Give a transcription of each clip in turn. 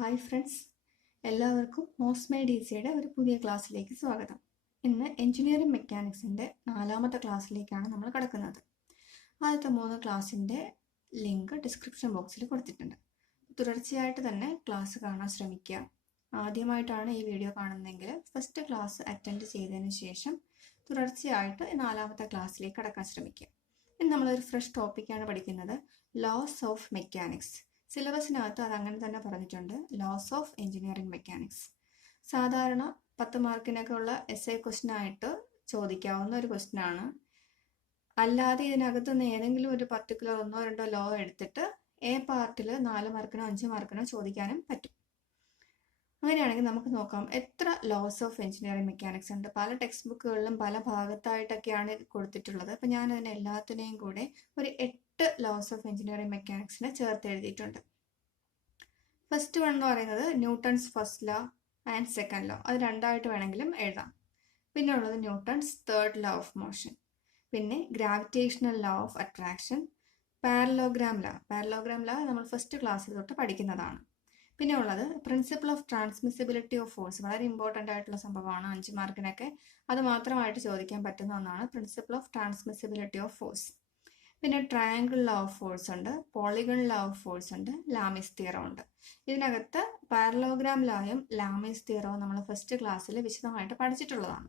Hi friends, എല്ലാവർക്കും most made ഈസിയുടെ ഒരു പുതിയ ക്ലാസ്സിലേക്ക് സ്വാഗതം. ഇന്ന് എഞ്ചിനീയറിംഗ് മെക്കാനിക്സിൻ്റെ 4ാമത്തെ ക്ലാസ്സിലേക്കാണ് നമ്മൾ കടക്കുന്നത്. ആദ്യത്തെ 3 ക്ലാസ്സിൻ്റെ ലിങ്ക് ഡിസ്ക്രിപ്ഷൻ ബോക്സിൽ കൊടുത്തിട്ടുണ്ട്. തുടർച്ചയായിട്ട് തന്നെ ക്ലാസ് കാണാൻ ശ്രമിക്കുക. ആദ്യമായിട്ടാണ് ഈ വീഡിയോ കാണുന്നതെങ്കിൽ ഫസ്റ്റ് ക്ലാസ് അറ്റൻഡ് ചെയ്തതിന് ശേഷം തുടർച്ചയായിട്ട് 4ാമത്തെ ക്ലാസ്സിലേക്ക് കടക്കാൻ ശ്രമിക്കുക. ഇന്ന് നമ്മളൊരു ഫ്രഷ് ടോപ്പിക്കാണ് പഠിക്കുന്നത്, ലോസ് ഓഫ് മെക്കാനിക്സ്. സിലബസിനകത്ത് അത് അങ്ങനെ തന്നെ പറഞ്ഞിട്ടുണ്ട്, ലോസ് ഓഫ് എഞ്ചിനീയറിംഗ് മെക്കാനിക്സ്. സാധാരണ 10 മാർക്കിനൊക്കെ ഉള്ള എസ്എ ക്വസ്റ്റ്യൻ ആയിട്ട് ചോദിക്കാവുന്ന ഒരു ക്വസ്റ്റ്യൻ ആണ്. അല്ലാതെ ഇതിനകത്ത് നിന്ന് ഏതെങ്കിലും ഒരു പർട്ടിക്കുലർ 1-2 ലോ എടുത്തിട്ട് എ പാർട്ടിൽ 4 മാർക്കിനോ 5 മാർക്കിനോ ചോദിക്കാനും പറ്റും. അങ്ങനെയാണെങ്കിൽ നമുക്ക് നോക്കാം എത്ര ലോസ് ഓഫ് എഞ്ചിനീയറിംഗ് മെക്കാനിക്സ് ഉണ്ട്. പല ടെക്സ്റ്റ് ബുക്കുകളിലും പല ഭാഗത്തായിട്ടൊക്കെയാണ് കൊടുത്തിട്ടുള്ളത്. അപ്പം ഞാൻ അതിന് എല്ലാത്തിനെയും കൂടെ ഒരു 8 ലോസ് ഓഫ് എഞ്ചിനീയറിംഗ് മെക്കാനിക്സിനെ ചേർത്ത് എഴുതിയിട്ടുണ്ട്. ഫസ്റ്റ് വൺ എന്ന് പറയുന്നത് Newton's first law and second law. അത് രണ്ടായിട്ട് വേണമെങ്കിലും എഴുതാം. പിന്നെ ഉള്ളത് Newton's third law of motion, പിന്നെ gravitational law of attraction, parallelogram law നമ്മൾ ഫസ്റ്റ് ക്ലാസ്സിൽ തൊട്ട് പഠിക്കുന്നതാണ്. പിന്നെ ഉള്ളത് principle of transmissibility of force, വളരെ ഇമ്പോർട്ടൻ്റ് ആയിട്ടുള്ള സംഭവമാണ്. 5 മാർക്കിനൊക്കെ അത് മാത്രമായിട്ട് ചോദിക്കാൻ പറ്റുന്ന ഒന്നാണ് principle of transmissibility of force. പിന്നെ ട്രയാങ്കിൾ ലോ ഓഫ് ഫോഴ്സ് ഉണ്ട്, പോളിഗൺ ലോ ഓഫ് ഫോഴ്സ് ഉണ്ട്, ലാമിസ് തിയറം ഉണ്ട്. ഇതിനകത്ത് പാരലോഗ്രാം ലോയും ലാമിസ് തിയറവും നമ്മൾ ഫസ്റ്റ് ക്ലാസ്സിൽ വിശദമായിട്ട് പഠിച്ചിട്ടുള്ളതാണ്.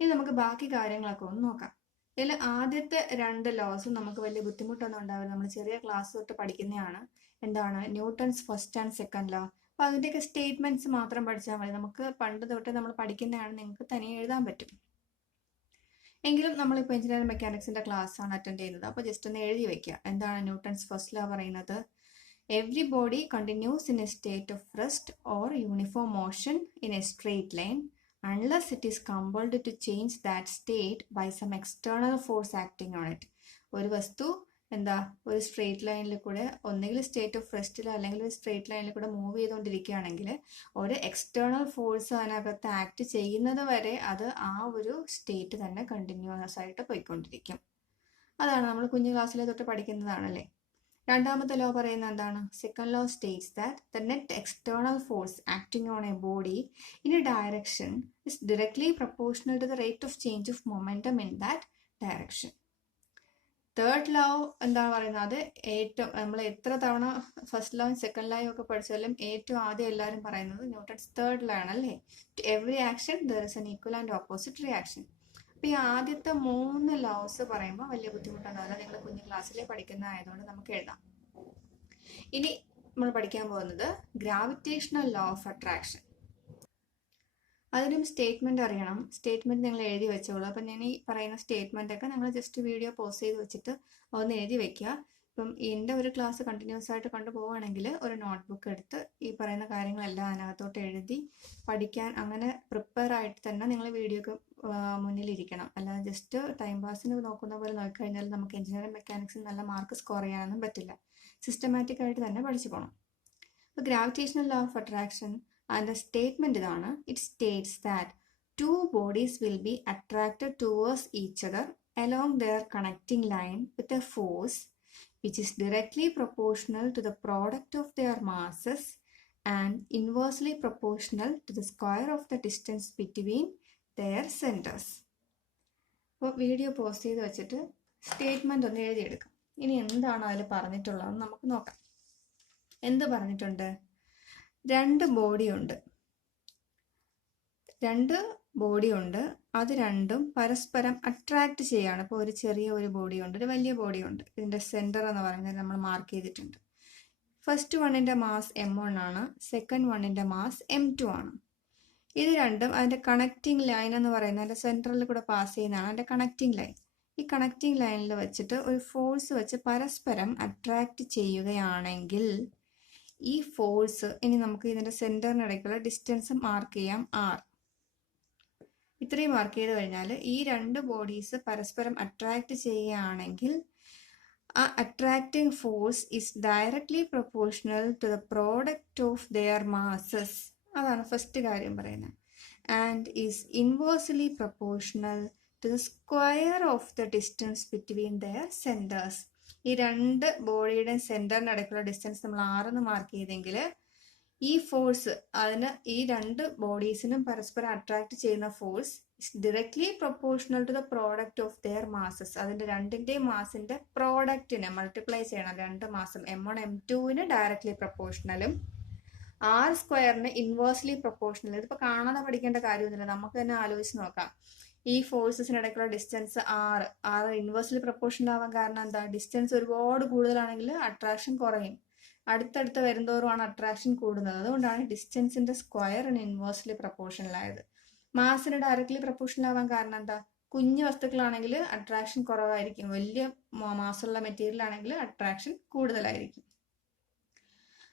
ഇനി നമുക്ക് ബാക്കി കാര്യങ്ങളൊക്കെ ഒന്ന് നോക്കാം. ഇതിൽ ആദ്യത്തെ 2 ലോസും നമുക്ക് വലിയ ബുദ്ധിമുട്ടൊന്നും ഉണ്ടാവില്ല, നമ്മൾ ചെറിയ ക്ലാസ് തൊട്ട് പഠിക്കുന്നതാണ്. എന്താണ് Newton's first and second law. അപ്പോൾ അതിൻ്റെയൊക്കെ സ്റ്റേറ്റ്മെന്റ്സ് മാത്രം പഠിച്ചാൽ മതി. നമുക്ക് പണ്ട് തൊട്ട് നമ്മൾ പഠിക്കുന്നതാണ്, നിങ്ങൾക്ക് തനിയെ എഴുതാൻ പറ്റും. എങ്കിലും നമ്മളിപ്പോൾ എഞ്ചിനീയറിംഗ് മെക്കാനിക്സിന്റെ ക്ലാസ് ആണ് അറ്റൻഡ് ചെയ്യുന്നത്. അപ്പോൾ ജസ്റ്റ് ഒന്ന് എഴുതി വെക്കുക. എന്താണ് ന്യൂട്ടൺസ് ഫസ്റ്റ് ലോ പറയുന്നത്? Every body continuous in A state of rest or uniform motion in A straight line unless it is compelled to change that state by some external force acting on it. ഒരു വസ്തു ഒരു straight ലൈനിൽ കൂടെ ഒന്നുകിൽ state of റെസ്റ്റിൽ അല്ലെങ്കിൽ ഒരു straight ലൈനിൽ കൂടെ മൂവ് ചെയ്തുകൊണ്ടിരിക്കുകയാണെങ്കിൽ ഒരു എക്സ്റ്റേണൽ ഫോഴ്സ് അതിനകത്ത് ആക്ട് ചെയ്യുന്നത് വരെ അത് ആ ഒരു സ്റ്റേറ്റ് തന്നെ കണ്ടിന്യൂസ് ആയിട്ട് പോയിക്കൊണ്ടിരിക്കും. അതാണ് നമ്മൾ കുഞ്ഞു ക്ലാസ്സിലെ തൊട്ട് പഠിക്കുന്നതാണല്ലേ. രണ്ടാമത്തെ ലോ പറയുന്നത് എന്താണ്? Second law states that the net external force acting on a body in a direction is directly proportional to the rate of change of momentum in that direction. Third law എന്താണ് പറയുന്നത്? അത് ഏറ്റവും നമ്മൾ എത്ര തവണ first ലോയും second ലോയും ഒക്കെ പഠിച്ചാലും ഏറ്റവും ആദ്യം എല്ലാവരും പറയുന്നത് ന്യൂട്ടൺസ് തേർഡ് ലോ ആണല്ലേ. To every action there is an equal and opposite reaction. അപ്പോൾ ഈ ആദ്യത്തെ 3 ലോസ് പറയുമ്പോൾ വലിയ ബുദ്ധിമുട്ടുണ്ടാവില്ല, നിങ്ങൾ കുഞ്ഞു ക്ലാസ്സിലെ പഠിക്കുന്നതായതുകൊണ്ട് നമുക്ക് എഴുതാം. ഇനി നമ്മൾ പഠിക്കാൻ പോകുന്നത് ഗ്രാവിറ്റേഷണൽ ലോ ഓഫ് അട്രാക്ഷൻ. അതിനും സ്റ്റേറ്റ്മെന്റ് അറിയണം. സ്റ്റേറ്റ്മെന്റ് നിങ്ങൾ എഴുതി വെച്ചോളൂ. അപ്പം ഞാൻ ഈ പറയുന്ന സ്റ്റേറ്റ്മെന്റ് ഒക്കെ നിങ്ങൾ ജസ്റ്റ് വീഡിയോ പോസ് ചെയ്ത് വെച്ചിട്ട് ഒന്ന് എഴുതി വെക്കുക. ഇപ്പം എൻ്റെ ഒരു ക്ലാസ് കണ്ടിന്യൂസ് ആയിട്ട് കൊണ്ടുപോവുകയാണെങ്കിൽ ഒരു നോട്ട്ബുക്ക് എടുത്ത് ഈ പറയുന്ന കാര്യങ്ങളെല്ലാം അതിനകത്തോട്ട് എഴുതി പഠിക്കാൻ അങ്ങനെ പ്രിപ്പയർ ആയിട്ട് തന്നെ നിങ്ങൾ വീഡിയോക്ക് മുന്നിലിരിക്കണം. അല്ലാതെ ജസ്റ്റ് ടൈം പാസിന് നോക്കുന്ന പോലെ നോക്കിക്കഴിഞ്ഞാൽ നമുക്ക് എഞ്ചിനീയറിംഗ് മെക്കാനിക്സിൽ നല്ല മാർക്ക് സ്കോർ ചെയ്യാനൊന്നും പറ്റില്ല. സിസ്റ്റമാറ്റിക് ആയിട്ട് തന്നെ പഠിച്ചു പോകണം. അപ്പോൾ ഗ്രാവിറ്റേഷണൽ ലോ ഓഫ് അട്രാക്ഷൻ അതിൻ്റെ സ്റ്റേറ്റ്മെന്റ് ഇതാണ്. It states that 2 bodies will be attracted towards each other along their connecting line with a force which is directly proportional to the product of their masses and inversely proportional to the square of the distance between their centers. അപ്പോൾ video post ചെയ്ത് വെച്ചിട്ട് statement ഒന്ന് എഴുതിയെടുക്കാം. ഇനി എന്താണ് അതിൽ പറഞ്ഞിട്ടുള്ളതെന്ന് നമുക്ക് നോക്കാം. എന്ത് പറഞ്ഞിട്ടുണ്ട്? 2 ബോഡി ഉണ്ട്, അത് രണ്ടും പരസ്പരം അട്രാക്ട് ചെയ്യാണ്. ഇപ്പോൾ ഒരു ചെറിയ ഒരു ബോഡി ഉണ്ട്, ഒരു വലിയ ബോഡി ഉണ്ട്. ഇതിൻ്റെ സെൻറ്റർ എന്ന് പറയുന്നത് നമ്മൾ മാർക്ക് ചെയ്തിട്ടുണ്ട്. ഫസ്റ്റ് വണ്ണിൻ്റെ മാസ് m1 ആണ്, സെക്കൻഡ് വണ്ണിൻ്റെ മാസ് m2 ആണ്. ഇത് രണ്ടും അതിൻ്റെ കണക്റ്റിംഗ് ലൈൻ എന്ന് പറയുന്നത് അതിൻ്റെ സെൻറ്ററിൽ കൂടെ പാസ് ചെയ്യുന്നതാണ് അതിൻ്റെ കണക്റ്റിംഗ് ലൈൻ. ഈ കണക്റ്റിംഗ് ലൈനിൽ വെച്ചിട്ട് ഒരു ഫോഴ്സ് വെച്ച് പരസ്പരം അട്രാക്ട് ചെയ്യുകയാണെങ്കിൽ ഈ ഫോഴ്സ്, ഇനി നമുക്ക് ഇതിൻ്റെ സെൻറ്ററിനിടയ്ക്കുള്ള ഡിസ്റ്റൻസ് മാർക്ക് ചെയ്യാം r. ഇത്രയും മാർക്ക് ചെയ്ത് കഴിഞ്ഞാൽ ഈ 2 ബോഡീസ് പരസ്പരം അട്രാക്ട് ചെയ്യുകയാണെങ്കിൽ ആ attracting force is directly proportional to the product of their masses. അതാണ് ഫസ്റ്റ് കാര്യം പറയുന്നത്. And is inversely proportional to the square of the distance between their centres. ഈ 2 ബോഡിയുടെ സെൻറ്ററിനിടയ്ക്കുള്ള ഡിസ്റ്റൻസ് നമ്മൾ 6 എന്ന് മാർക്ക് ചെയ്തെങ്കിൽ ഈ ഫോഴ്സ് അതിന് ഈ രണ്ട് ബോഡീസിനും പരസ്പരം അട്രാക്ട് ചെയ്യുന്ന force directly proportional to the product of their masses. അതിന്റെ രണ്ടിന്റെയും മാസിന്റെ പ്രോഡക്റ്റിനെ മൾട്ടിപ്ലൈ ചെയ്യണം. രണ്ട് മാസം M1 M2 directly പ്രൊപ്പോർഷണലും R² inversely proportional. ഇതിപ്പോ കാണാതെ പഠിക്കേണ്ട കാര്യമൊന്നുമില്ല, നമുക്ക് തന്നെ ആലോചിച്ച് നോക്കാം. ഈ ഫോഴ്സസിനിടയ്ക്കുള്ള ഡിസ്റ്റൻസ് R ഇൻവേഴ്സ്ലി പ്രൊപ്പോർഷണൽ ആവാൻ കാരണം എന്താ? ഡിസ്റ്റൻസ് ഒരുപാട് കൂടുതലാണെങ്കിൽ അട്രാക്ഷൻ കുറയും, അടുത്തടുത്ത് വരുന്തോറുമാണ് അട്രാക്ഷൻ കൂടുന്നത്. അതുകൊണ്ടാണ് ഡിസ്റ്റൻസിന്റെ സ്ക്വയർ ഇൻവേഴ്സ്ലി പ്രൊപ്പോർഷണൽ ആയത്. മാസിന് ഡയറക്ട്ലി പ്രൊപ്പോർഷണൽ ആവാൻ കാരണം എന്താ? കുഞ്ഞു വസ്തുക്കളാണെങ്കിൽ അട്രാക്ഷൻ കുറവായിരിക്കും, വലിയ മാസുള്ള മെറ്റീരിയൽ ആണെങ്കിൽ അട്രാക്ഷൻ കൂടുതലായിരിക്കും.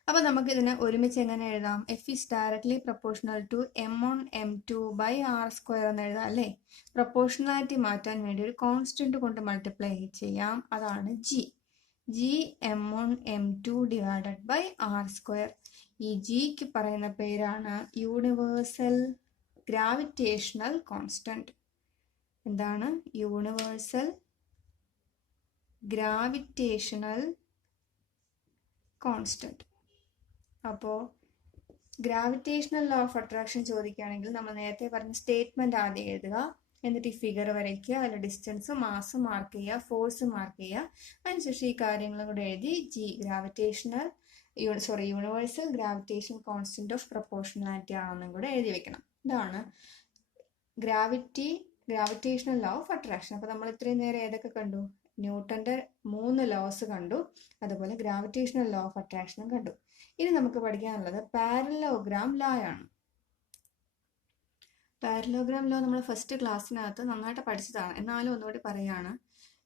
അപ്പൊ നമുക്ക് ഇതിനെ ഒരുമിച്ച് എങ്ങനെ എഴുതാം? F is directly proportional to M1 M2 by R² എന്ന് എഴുതാം അല്ലേ? പ്രൊപ്പോർഷണാലിറ്റി മാറ്റാൻ വേണ്ടി ഒരു കോൺസ്റ്റന്റ് കൊണ്ട് മൾട്ടിപ്ലൈ ചെയ്യാം, അതാണ് G. G M1 M2 divided by R². ഈ ജിക്ക് പറയുന്ന പേരാണ് യൂണിവേഴ്സൽ ഗ്രാവിറ്റേഷണൽ കോൺസ്റ്റന്റ്. എന്താണ്? Universal gravitational constant. അപ്പോൾ ഗ്രാവിറ്റേഷണൽ ലോ ഓഫ് അട്രാക്ഷൻ ചോദിക്കുകയാണെങ്കിൽ നമ്മൾ നേരത്തെ പറഞ്ഞ സ്റ്റേറ്റ്മെന്റ് ആദ്യം എഴുതുക, എന്നിട്ട് ഈ ഫിഗർ വരയ്ക്കുക, അതിൽ ഡിസ്റ്റൻസ് മാസ് മാർക്ക് ചെയ്യുക, ഫോഴ്സ് മാർക്ക് ചെയ്യുക, അതിനുശേഷം ഈ കാര്യങ്ങളും കൂടെ എഴുതി universal gravitational constant of proportionality ആണെന്നും കൂടെ എഴുതി വെക്കണം. ഇതാണ് ഗ്രാവിറ്റേഷണൽ ലോ ഓഫ് അട്രാക്ഷൻ. അപ്പോൾ നമ്മൾ ഇത്രയും നേരം ഏതൊക്കെ കണ്ടു? ന്യൂട്ടന്റെ 3 ലോസ് കണ്ടു, അതുപോലെ ഗ്രാവിറ്റേഷണൽ ലോ ഓഫ് അട്രാക്ഷനും കണ്ടു. ഇനി നമുക്ക് പഠിക്കാനുള്ളത് പാരലോഗ്രാം ലോ ആണ്. പാരലോഗ്രാം ലോ നമ്മൾ ഫസ്റ്റ് ക്ലാസ്സിനകത്ത് നന്നായിട്ട് പഠിച്ചതാണ്, എന്നാലും ഒന്നുകൂടി പറയുകയാണ്.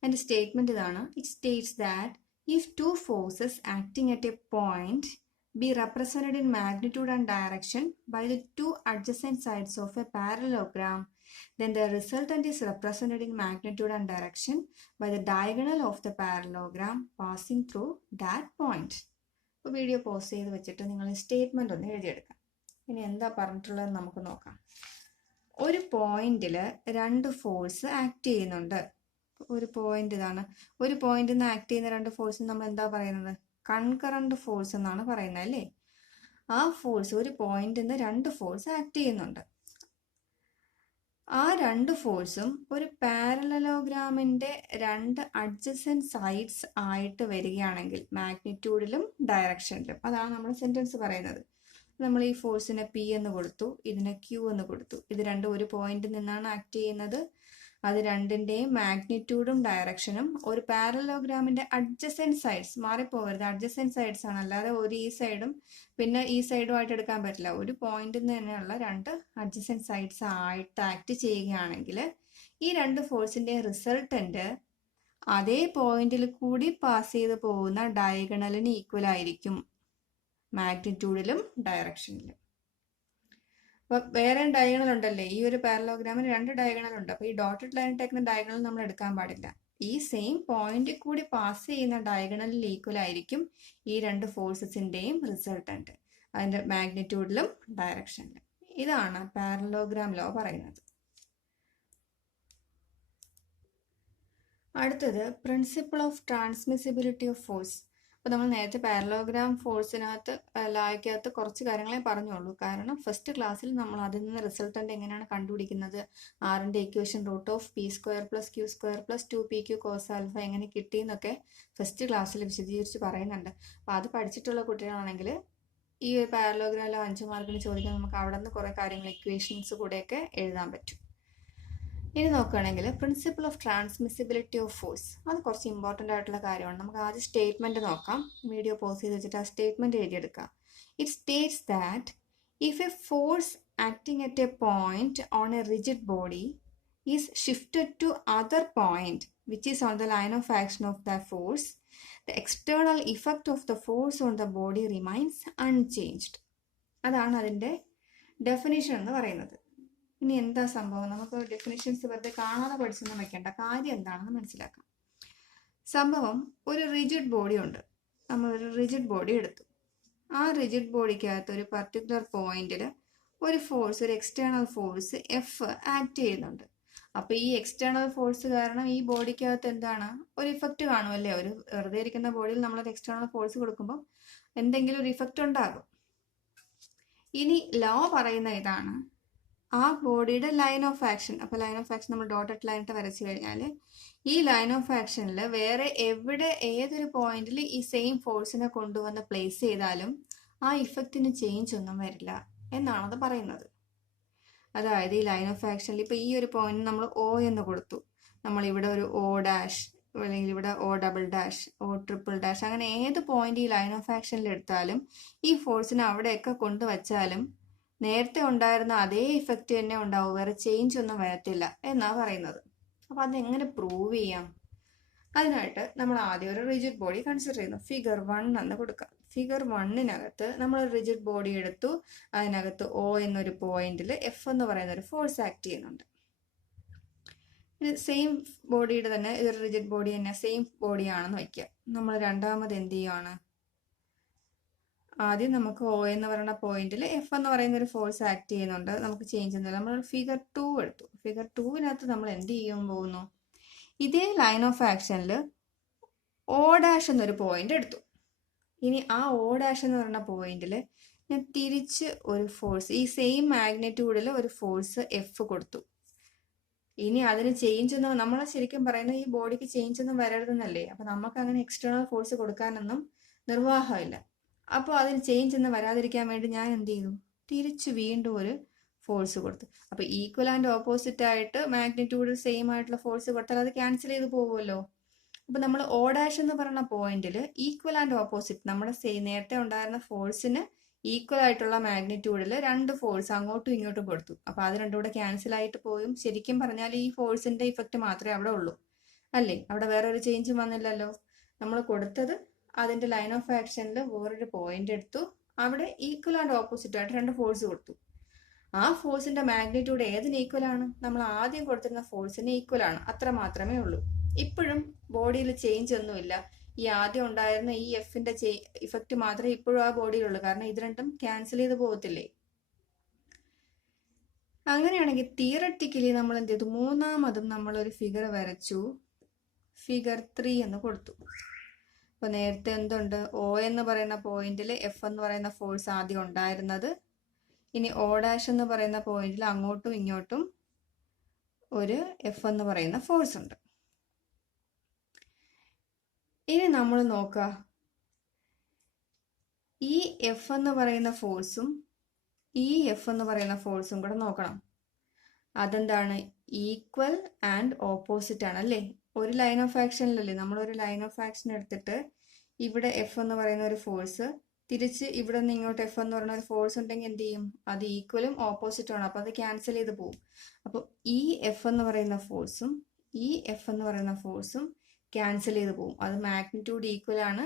എൻ്റെ സ്റ്റേറ്റ്മെന്റ് ഇതാണ്. It states that if to forces acting at a point be represented in magnitude and direction by the two adjacent sides of a parallelogram, then the resultant is represented in magnitude and direction by the diagonal of the parallelogram passing through that point. ഇപ്പോൾ video pause ചെയ്ത് വെച്ചിട്ട് നിങ്ങൾ statement ഒന്ന് എഴുതിയെടുക്കാം. ഇനി എന്താ പറഞ്ഞിട്ടുള്ളത് നമുക്ക് നോക്കാം. ഒരു പോയിന്റിൽ രണ്ട് ഫോഴ്സ് ആക്ട് ചെയ്യുന്നുണ്ട്. ഒരു പോയിന്റ് ഇതാണ്. ഒരു പോയിന്റിൽ നിന്ന് ആക്ട് ചെയ്യുന്ന രണ്ട് ഫോഴ്സ് നമ്മൾ എന്താ പറയുന്നത്? കൺകറന്റ് ഫോഴ്സ് എന്നാണ് പറയുന്നത് അല്ലേ? ആ ഫോഴ്സ്, ഒരു പോയിന്റിൽ നിന്ന് രണ്ട് ഫോഴ്സ് ആക്ട് ചെയ്യുന്നുണ്ട്. ആ രണ്ട് ഫോഴ്സും ഒരു പാരലലോഗ്രാമിന്റെ രണ്ട് അഡ്ജസന്റ് സൈഡ്സ് ആയിട്ട് വരികയാണെങ്കിൽ മാഗ്നിറ്റ്യൂഡിലും ഡയറക്ഷനിലും, അതാണ് നമ്മൾ സെന്റൻസ് പറയുന്നത്. നമ്മൾ ഈ ഫോഴ്സിനെ P എന്ന് കൊടുത്തു, ഇതിനെ Q എന്ന് കൊടുത്തു. ഇത് രണ്ടും ഒരു പോയിന്റിൽ നിന്നാണ് ആക്ട് ചെയ്യുന്നത്. അത് രണ്ടിന്റെയും മാഗ്നിറ്റ്യൂഡും ഡയറക്ഷനും ഒരു പാരലോഗ്രാമിന്റെ അഡ്ജസന്റ് സൈഡ്സ്, മാറിപ്പോകരുത്, അഡ്ജസന്റ് സൈഡ്സ് ആണ്, അല്ലാതെ ഒരു ഈ സൈഡും പിന്നെ ഈ സൈഡും ആയിട്ട് എടുക്കാൻ പറ്റില്ല. ഒരു പോയിന്റിൽ നിന്ന് തന്നെയുള്ള രണ്ട് അഡ്ജസന്റ് സൈഡ്സ് ആയിട്ട് ആക്ട് ചെയ്യുകയാണെങ്കിൽ ഈ രണ്ട് ഫോഴ്സിന്റെ റിസൾട്ടന്റ് അതേ പോയിന്റിൽ കൂടി പാസ് ചെയ്ത് പോകുന്ന ഡയഗണലിന് ഈക്വൽ ആയിരിക്കും, മാഗ്നിറ്റ്യൂഡിലും ഡയറക്ഷനിലും. അപ്പൊ വേറെ ഡയഗണൽ ഉണ്ടല്ലേ? ഈ ഒരു പാരലോഗ്രാമിന് രണ്ട് ഡയഗണൽ ഉണ്ട്. അപ്പൊ ഈ ഡോട്ടഡ് ലൈൻ ഇട്ടേക്കുന്ന ഡയഗണൽ നമ്മൾ എടുക്കാൻ പാടില്ല. ഈ സെയിം പോയിന്റിൽ കൂടി പാസ് ചെയ്യുന്ന ഡയഗണലിൽ ഈക്വൽ ആയിരിക്കും ഈ രണ്ട് ഫോഴ്സസിന്റെയും റിസൾട്ടന്റ്, അതിന്റെ മാഗ്നിറ്റ്യൂഡിലും ഡയറക്ഷനിലും. ഇതാണ് പാരലോഗ്രാം ലോ പറയുന്നത്. അടുത്തത് principle of transmissibility of force. അപ്പോൾ നമ്മൾ നേരത്തെ പാരലോഗ്രാം ഫോഴ്സിനകത്ത് ലായ്ക്കകത്ത് കുറച്ച് കാര്യങ്ങളെ പറഞ്ഞുള്ളൂ. കാരണം ഫസ്റ്റ് ക്ലാസ്സിൽ നമ്മൾ അതിൽ നിന്ന് റിസൾട്ടന്റ് എങ്ങനെയാണ് കണ്ടുപിടിക്കുന്നത്, ആറിന്റെ equation √P² + Q² + 2PQ cos α എങ്ങനെ കിട്ടിയെന്നൊക്കെ ഫസ്റ്റ് ക്ലാസ്സിൽ വിശദീകരിച്ച് പറയുന്നുണ്ട്. അപ്പോൾ അത് പഠിച്ചിട്ടുള്ള കുട്ടികളാണെങ്കിൽ ഈ ഒരു പാരലോഗ്രാം ലോ 5 മാർക്കിന് ചോദിക്കാൻ നമുക്ക് അവിടെ നിന്ന് കുറേ കാര്യങ്ങൾ ഇക്വേഷൻസ് കൂടെയൊക്കെ എഴുതാൻ പറ്റും. ഇനി നോക്കുകയാണെങ്കിൽ principle of transmissibility of force, അത് കുറച്ച് ഇമ്പോർട്ടൻ്റ് ആയിട്ടുള്ള കാര്യമാണ്. നമുക്ക് ആദ്യം സ്റ്റേറ്റ്മെന്റ് നോക്കാം. വീഡിയോ പോസ് ചെയ്ത് വെച്ചിട്ട് ആ സ്റ്റേറ്റ്മെന്റ് എഴുതിയെടുക്കാം. It states that if a force acting at a point on a rigid body is shifted to other point which is on the line of action of the force, the external effect of the force on the body remains unchanged. അതാണ് അതിൻ്റെ definition എന്ന് പറയുന്നത്. ഇനി എന്താ സംഭവം? നമുക്ക് definitions വെറുതെ കാണാതെ പഠിച്ചൊന്നും വെക്കേണ്ട, കാര്യം എന്താണെന്ന് മനസ്സിലാക്കാം. സംഭവം, ഒരു റിജിഡ് ബോഡി ഉണ്ട്. നമ്മൾ ഒരു റിജിഡ് ബോഡി എടുത്തു. ആ റിജിഡ് ബോഡിക്കകത്ത് ഒരു പർട്ടിക്കുലർ പോയിന്റിൽ ഒരു ഫോഴ്സ്, ഒരു എക്സ്റ്റേണൽ ഫോഴ്സ് F ആക്ട് ചെയ്യുന്നുണ്ട്. അപ്പൊ ഈ എക്സ്റ്റേണൽ ഫോഴ്സ് കാരണം ഈ ബോഡിക്കകത്ത് എന്താണ്, ഒരു ഇഫക്റ്റ് കാണുമല്ലേ? ഒരു വെറുതെ ഇരിക്കുന്ന ബോഡിയിൽ നമ്മളൊരു എക്സ്റ്റേണൽ ഫോഴ്സ് കൊടുക്കുമ്പോൾ എന്തെങ്കിലും ഒരു ഇഫക്റ്റ് ഉണ്ടാകും. ഇനി ലോ പറയുന്ന ഇതാണ്, ആ ബോഡിയുടെ ലൈൻ ഓഫ് ആക്ഷൻ. അപ്പോൾ ലൈൻ ഓഫ് ആക്ഷൻ നമ്മൾ ഡോട്ടഡ് ലൈനിട്ട് വരച്ചു കഴിഞ്ഞാൽ ഈ ലൈൻ ഓഫ് ആക്ഷനിൽ വേറെ എവിടെ ഏതൊരു പോയിന്റിൽ ഈ സെയിം ഫോഴ്സിനെ കൊണ്ടുവന്ന് പ്ലേസ് ചെയ്താലും ആ ഇഫക്റ്റിന് ചേഞ്ച് ഒന്നും വരില്ല എന്നാണത് പറയുന്നത്. അതായത് ഈ ലൈൻ ഓഫ് ആക്ഷനിൽ ഇപ്പോൾ ഈ ഒരു പോയിന്റ് നമ്മൾ ഒ എന്ന് കൊടുത്തു, നമ്മൾ ഇവിടെ ഒരു ഒ ഡാഷ് അല്ലെങ്കിൽ ഇവിടെ O double dash O triple dash അങ്ങനെ ഏത് പോയിന്റ് ഈ ലൈൻ ഓഫ് ആക്ഷനിൽ എടുത്താലും ഈ ഫോഴ്സിനെ അവിടെയൊക്കെ കൊണ്ടുവച്ചാലും നേരത്തെ ഉണ്ടായിരുന്ന അതേ ഇഫക്റ്റ് തന്നെ ഉണ്ടാവും, വേറെ ചേഞ്ച് ഒന്നും വരത്തില്ല എന്നാ പറയുന്നത്. അപ്പോൾ അതെങ്ങനെ പ്രൂവ് ചെയ്യാം? അതിനായിട്ട് നമ്മൾ ആദ്യം ഒരു റിജിഡ് ബോഡി കൺസിഡർ ചെയ്യുന്നു. ഫിഗർ 1 എന്ന് കൊടുക്കാം. ഫിഗർ 1-നകത്ത് നമ്മൾ ഒരു റിജിഡ് ബോഡി എടുത്തു. അതിനകത്ത് ഒ എന്നൊരു പോയിന്റിൽ എഫ് എന്ന് പറയുന്ന ഒരു ഫോഴ്സ് ആക്ട് ചെയ്യുന്നുണ്ട്. സെയിം ബോഡിയുടെ തന്നെ ഇതൊരു റിജിഡ് ബോഡി തന്നെ, സെയിം ബോഡിയാണെന്ന് വയ്ക്കുക. നമ്മൾ രണ്ടാമത് എന്ത് ചെയ്യുകയാണ്? ആദ്യം നമുക്ക് ഒ എന്ന് പറയുന്ന പോയിന്റിൽ എഫ് എന്ന് പറയുന്ന ഒരു ഫോഴ്സ് ആക്ട് ചെയ്യുന്നുണ്ട്, നമുക്ക് ചേഞ്ച് ഒന്നുമില്ല. നമ്മൾ ഫിഗർ 2 എടുത്തു. ഫിഗർ 2-നകത്ത് നമ്മൾ എന്ത് ചെയ്യാൻ പോകുന്നു? ഇതേ ലൈൻ ഓഫ് ആക്ഷനിൽ ഒ ഡാഷ് എന്നൊരു പോയിന്റ് എടുത്തു. ഇനി ആ ഒ ഡാഷ് എന്ന് പറയുന്ന പോയിന്റിൽ ഞാൻ തിരിച്ച് ഒരു ഫോഴ്സ്, ഈ സെയിം മാഗ്നിറ്റ്യൂഡിൽ ഒരു ഫോഴ്സ് എഫ് കൊടുത്തു. ഇനി അതിന് ചേഞ്ച് ഒന്നും, നമ്മൾ ശരിക്കും പറയുന്നത് ഈ ബോഡിക്ക് ചേഞ്ച് ഒന്നും വരരുതെന്നല്ലേ. അപ്പം നമുക്ക് അങ്ങനെ എക്സ്റ്റേണൽ ഫോഴ്സ് കൊടുക്കാനൊന്നും നിർവാഹമില്ല. അപ്പോൾ അതിന് ചേഞ്ച് ഒന്നും വരാതിരിക്കാൻ വേണ്ടി ഞാൻ എന്ത് ചെയ്തു? തിരിച്ച് വീണ്ടും ഒരു ഫോഴ്സ് കൊടുത്തു. അപ്പോൾ ഈക്വൽ ആൻഡ് ഓപ്പോസിറ്റ് ആയിട്ട് മാഗ്നിറ്റ്യൂഡ് സെയിം ആയിട്ടുള്ള ഫോഴ്സ് കൊടുത്താൽ അത് ക്യാൻസൽ ചെയ്ത് പോകുമല്ലോ. അപ്പോൾ നമ്മൾ ഒ ഡാഷ് എന്ന് പറയുന്ന പോയിന്റിൽ ഈക്വൽ ആൻഡ് ഓപ്പോസിറ്റ്, നമ്മുടെ നേരത്തെ ഉണ്ടായിരുന്ന ഫോഴ്സിന് ഈക്വൽ ആയിട്ടുള്ള മാഗ്നിറ്റ്യൂഡിൽ രണ്ട് ഫോഴ്സ് അങ്ങോട്ടും ഇങ്ങോട്ടും കൊടുത്തു. അപ്പോൾ അത് രണ്ടും കൂടെ ക്യാൻസൽ ആയിട്ട് പോയും ശരിക്കും പറഞ്ഞാൽ ഈ ഫോഴ്സിന്റെ ഇഫക്റ്റ് മാത്രമേ അവിടെ ഉള്ളൂ അല്ലേ, അവിടെ വേറെ ഒരു ചേഞ്ചും വന്നില്ലല്ലോ. നമ്മൾ കൊടുത്തത് അതിന്റെ ലൈൻ ഓഫ് ആക്ഷനിൽ വേറൊരു പോയിന്റ് എടുത്തു, അവിടെ ഈക്വൽ ആൻഡ് ഓപ്പോസിറ്റ് ആയിട്ട് രണ്ട് ഫോഴ്സ് കൊടുത്തു. ആ ഫോഴ്സിന്റെ മാഗ്നിറ്റ്യൂഡ് ഏതിന് ഈക്വൽ ആണ്? നമ്മൾ ആദ്യം കൊടുത്തിരുന്ന ഫോഴ്സിന് ഈക്വൽ ആണ്, അത്ര മാത്രമേ ഉള്ളൂ. ഇപ്പോഴും ബോഡിയിൽ ചേഞ്ച് ഒന്നുമില്ല. ഈ ആദ്യം ഉണ്ടായിരുന്ന ഈ എഫിന്റെ ഇഫക്റ്റ് മാത്രമേ ഇപ്പോഴും ആ ബോഡിയിലുള്ളൂ, കാരണം ഇത് രണ്ടും ക്യാൻസൽ ചെയ്ത് പോകത്തില്ലേ. അങ്ങനെയാണെങ്കിൽ തിയററ്റിക്കലി നമ്മൾ എന്ത് ചെയ്തു? മൂന്നാമതും നമ്മൾ ഒരു ഫിഗർ വരച്ചു. ഫിഗർ 3 എന്ന് കൊടുത്തു. അപ്പൊ നേരത്തെ എന്തുണ്ട്? ഒ എന്ന് പറയുന്ന പോയിന്റിൽ എഫ് എന്ന് പറയുന്ന ഫോഴ്സ് ആദ്യം ഉണ്ടായിരുന്നത്. ഇനി ഒ ഡാഷ് എന്ന് പറയുന്ന പോയിന്റിൽ അങ്ങോട്ടും ഇങ്ങോട്ടും ഒരു എഫ് എന്ന് പറയുന്ന ഫോഴ്സ് ഉണ്ട്. ഇനി നമ്മൾ നോക്കുക, ഈ എഫ് എന്ന് പറയുന്ന ഫോഴ്സും ഈ എഫ് എന്ന് പറയുന്ന ഫോഴ്സും കൂടെ നോക്കണം. അതെന്താണ്? ഈക്വൽ ആൻഡ് ഓപ്പോസിറ്റ് ആണ് അല്ലേ. ഒരു ലൈൻ ഓഫ് ആക്ഷനിലല്ലേ, നമ്മളൊരു ലൈൻ ഓഫ് ആക്ഷൻ എടുത്തിട്ട് ഇവിടെ എഫ് എന്ന് പറയുന്ന ഒരു ഫോഴ്സ്, തിരിച്ച് ഇവിടെ നിന്ന് ഇങ്ങോട്ട് എഫ് എന്ന് പറയുന്ന ഒരു ഫോഴ്സ് ഉണ്ടെങ്കിൽ എന്ത് ചെയ്യും? അത് ഈക്വലും ഓപ്പോസിറ്റും ആണ്, അപ്പോൾ അത് ക്യാൻസൽ ചെയ്ത് പോകും. അപ്പോൾ ഈ എഫ് എന്ന് പറയുന്ന ഫോഴ്സും ഈ എഫ് എന്ന് പറയുന്ന ഫോഴ്സും ക്യാൻസൽ ചെയ്ത് പോകും. അത് മാഗ്നിറ്റ്യൂഡ് ഈക്വൽ ആണ്,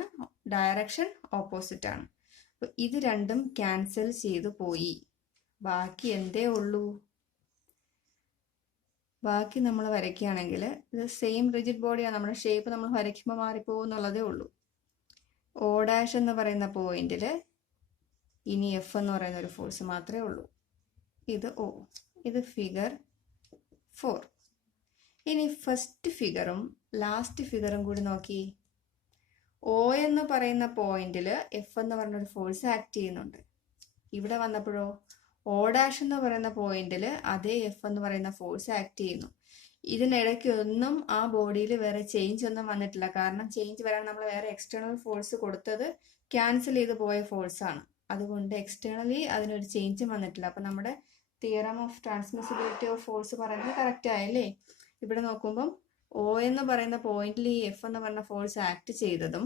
ഡയറക്ഷൻ ഓപ്പോസിറ്റ് ആണ്. അപ്പോൾ ഇത് രണ്ടും ക്യാൻസൽ ചെയ്തു പോയി. ബാക്കി എന്തേ ഉള്ളൂ? ബാക്കി നമ്മൾ വരയ്ക്കുകയാണെങ്കിൽ ഇത് സെയിം റിജിഡ് ബോഡിയാണ്, നമ്മുടെ ഷേപ്പ് നമ്മൾ വരയ്ക്കുമ്പോൾ മാറിപ്പോകും എന്നുള്ളതേ ഉള്ളൂ. ഒ ഡാഷ് എന്ന് പറയുന്ന പോയിന്റിൽ ഇനി എഫ് എന്ന് പറയുന്ന ഒരു ഫോഴ്സ് മാത്രമേ ഉള്ളൂ. ഇത് ഒ, ഇത് ഫിഗർ 4. ഇനി ഫസ്റ്റ് ഫിഗറും ലാസ്റ്റ് ഫിഗറും കൂടി നോക്കി. ഒ എന്ന് പറയുന്ന പോയിന്റിൽ എഫ് എന്ന് പറയുന്ന ഒരു ഫോഴ്സ് ആക്ട് ചെയ്യുന്നുണ്ട്. ഇവിടെ വന്നപ്പോഴോ ഒ ഡാഷ് എന്ന് പറയുന്ന പോയിന്റിൽ അതേ എഫ് എന്ന് പറയുന്ന ഫോഴ്സ് ആക്ട് ചെയ്യുന്നു. ഇതിനിടയ്ക്ക് ഒന്നും ആ ബോഡിയിൽ വേറെ ചേഞ്ച് ഒന്നും വന്നിട്ടില്ല. കാരണം ചേഞ്ച് വരാൻ നമ്മൾ വേറെ എക്സ്റ്റേണൽ ഫോഴ്സ് കൊടുത്തത് ക്യാൻസൽ ചെയ്ത് പോയ ഫോഴ്സ് ആണ്. അതുകൊണ്ട് എക്സ്റ്റേണലി അതിനൊരു ചേഞ്ചും വന്നിട്ടില്ല. അപ്പം നമ്മുടെ theorem of transmissibility of force പറയുന്നത് കറക്റ്റ് ആയല്ലേ. ഇവിടെ നോക്കുമ്പം ഒ എന്ന് പറയുന്ന പോയിന്റിൽ ഈ എഫ് എന്ന് പറയുന്ന ഫോഴ്സ് ആക്ട് ചെയ്തതും